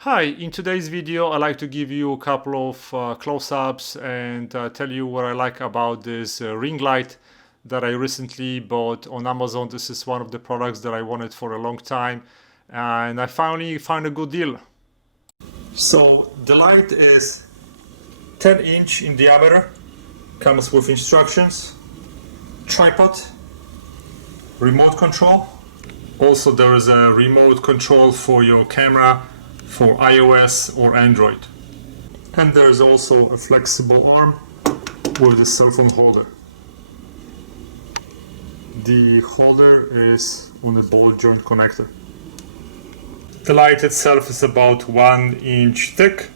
Hi, in today's video I'd like to give you a couple of close-ups and tell you what I like about this ring light that I recently bought on Amazon. This is one of the products that I wanted for a long time and I finally found a good deal. So the light is 10-inch in diameter, comes with instructions, tripod, remote control. Also there is a remote control for your camera for iOS or Android. And there is also a flexible arm with a cell phone holder. The holder is on a ball joint connector. The light itself is about 1 inch thick.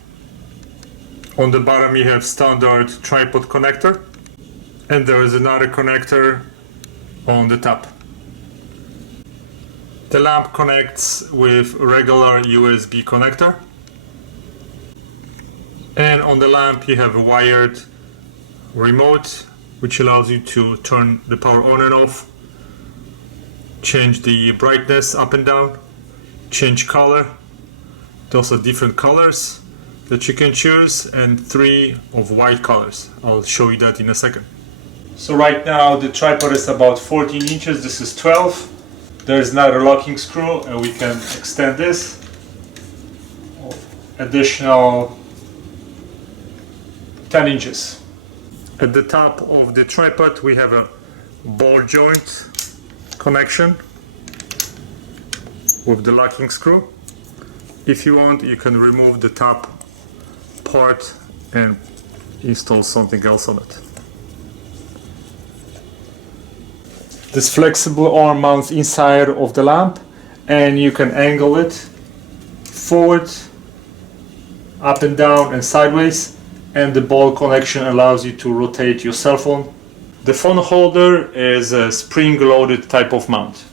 On the bottom you have standard tripod connector and there is another connector on the top. The lamp connects with regular USB connector, and on the lamp you have a wired remote which allows you to turn the power on and off, change the brightness up and down, change color. Those are different colors that you can choose and 3 of white colors. I'll show you that in a second. So right now the tripod is about 14 inches, this is 12. There's another locking screw and we can extend this. Additional 10 inches. At the top of the tripod we have a ball joint connection with the locking screw. If you want, you can remove the top part and install something else on it. This flexible arm mounts inside of the lamp and you can angle it forward, up and down and sideways, and the ball connection allows you to rotate your cell phone. The phone holder is a spring-loaded type of mount.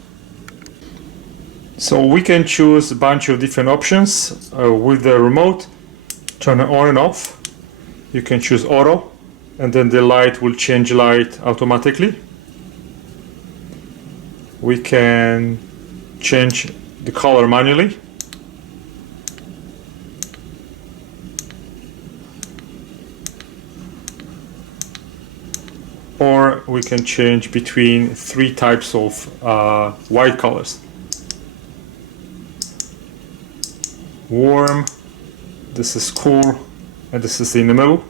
So we can choose a bunch of different options with the remote. Turn it on and off. You can choose auto and then the light will change light automatically. We can change the color manually. Or we can change between 3 types of white colors. Warm, this is cool, and this is in the middle.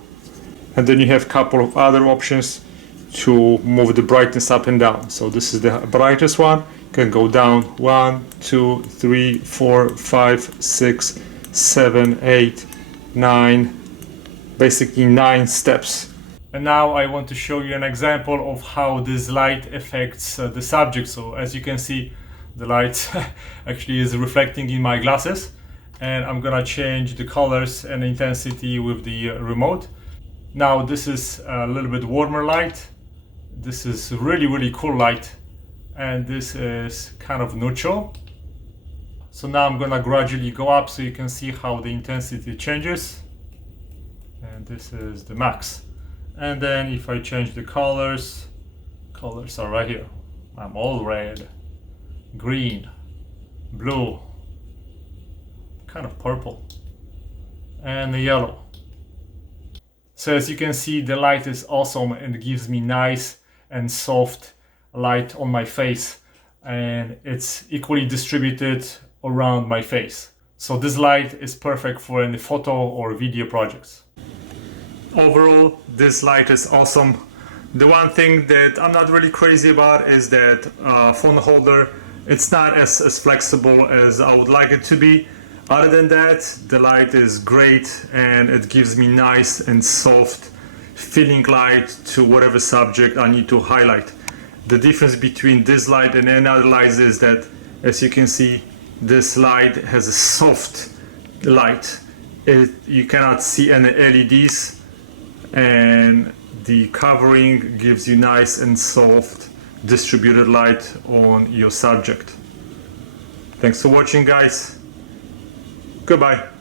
And then you have a couple of other options to move the brightness up and down. So this is the brightest one. You can go down 1, 2, 3, 4, 5, 6, 7, 8, 9, basically 9 steps. And now I want to show you an example of how this light affects the subject. So as you can see, the light actually is reflecting in my glasses, and I'm gonna change the colors and intensity with the remote. Now this is a little bit warmer light. This is really cool light, and this is kind of neutral. So now I'm gonna gradually go up so you can see how the intensity changes, and this is the max. And then if I change the colors are right here. I'm all red, green, blue, kind of purple, and the yellow. So as you can see, the light is awesome and it gives me nice and soft light on my face, and it's equally distributed around my face. So this light is perfect for any photo or video projects. Overall, this light is awesome. The one thing that I'm not really crazy about is that phone holder. It's not as flexible as I would like it to be. Other than that, the light is great and it gives me nice and soft feeling light to whatever subject I need to highlight. The difference between this light and any other lights is that, as you can see, this light has a soft light. You cannot see any LEDs, and the covering gives you nice and soft distributed light on your subject. Thanks for watching, guys. Goodbye.